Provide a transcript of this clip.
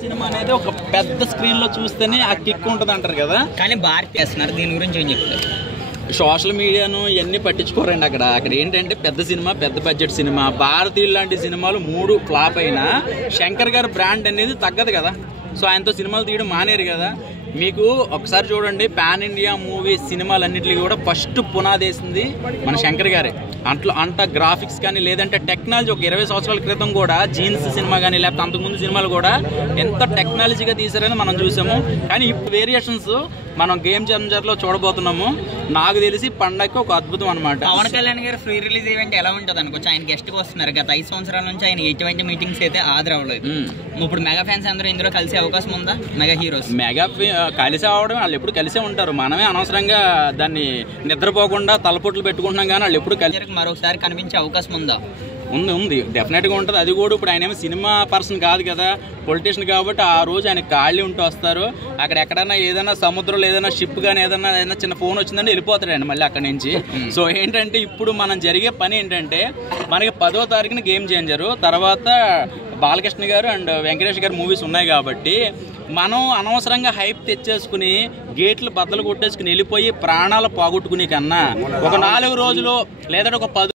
Cinema అనేది ఒక పెద్ద స్క్రీన్ లో చూస్తేనే ఆ కిక్ ఉంటుంది అంటారు కదా. కానీ భారత్ చేస్తున్నారు, దీని గురించి ఏం చెప్తారు? సోషల్ మీడియాను ఇవన్నీ పట్టించుకోరండి. అక్కడ ఏంటంటే పెద్ద సినిమా, పెద్ద బడ్జెట్ సినిమా. భారతీయులు లాంటి సినిమాలు 3 ఫ్లాప్ అయినా శంకర్ గారి బ్రాండ్ అనేది తగ్గదు కదా. సో ఆయనతో సినిమాలు తీయడం మానేరు కదా. మీకు ఒకసారి చూడండి, పాన్ ఇండియా మూవీ సినిమాలన్నింటికి కూడా ఫస్ట్ పునాదేసింది మన శంకర్ గారే. అంత గ్రాఫిక్స్ కానీ లేదంటే టెక్నాలజీ ఒక 20 సంవత్సరాల క్రితం కూడా జీన్స్ సినిమా కానీ లేకపోతే అంతకుముందు సినిమాలు కూడా ఎంత టెక్నాలజీగా తీసారని మనం చూసాము. కానీ ఇప్పుడు వేరియేషన్స్ మనం గేమ్ చేంజర్లో చూడబోతున్నాము. నాకు తెలిసి పండగకి ఒక అద్భుతం అనమాట. పవన్ కళ్యాణ్ గారు ఫ్రీ రిలీజ్ ఈవెంట్ ఎలా ఉంటుంది అనుకోవచ్చు? ఆయన గెస్ట్గా వస్తున్నారు. గత 5 సంవత్సరాల నుంచి ఆయన ఎటువంటి మీటింగ్స్ అయితే హాజరవ్వలేదు. ఇప్పుడు మెగా ఫ్యాన్స్ అందరూ ఇందులో కలిసే అవకాశం ఉందా? మెగా హీరోస్ కలిసి అవడం, వాళ్ళు ఎప్పుడు కలిసే ఉంటారు. మనమే అనవసరంగా దాన్ని నిద్రపోకుండా తలపొట్లు పెట్టుకుంటున్నాం. కానీ వాళ్ళు ఎప్పుడు కలిసి మరొకసారి కనిపించే అవకాశం ఉందా? ఉంది, డెఫినెట్గా ఉంటుంది. అది కూడా ఇప్పుడు ఆయన ఏమో సినిమా పర్సన్ కాదు కదా, పొలిటీషియన్ కాబట్టి ఆ రోజు ఆయన ఖాళీ ఉంటూ వస్తారు. అక్కడ ఎక్కడైనా ఏదైనా సముద్రంలో ఏదైనా షిప్ కానీ ఏదైనా చిన్న ఫోన్ వచ్చిందంటే వెళ్ళిపోతారండి మళ్ళీ అక్కడి నుంచి. సో ఏంటంటే ఇప్పుడు మనం జరిగే పని ఏంటంటే, మనకి 10వ తారీఖున గేమ్ చేంజరు, తర్వాత బాలకృష్ణ గారు అండ్ వెంకటేష్ గారు మూవీస్ ఉన్నాయి కాబట్టి మనం అనవసరంగా హైప్ తెచ్చేసుకుని గేట్లు బద్దలు కొట్టేసుకుని వెళ్ళిపోయి ప్రాణాలు పోగొట్టుకునే కన్నా ఒక 4 రోజులు లేదంటే ఒక 10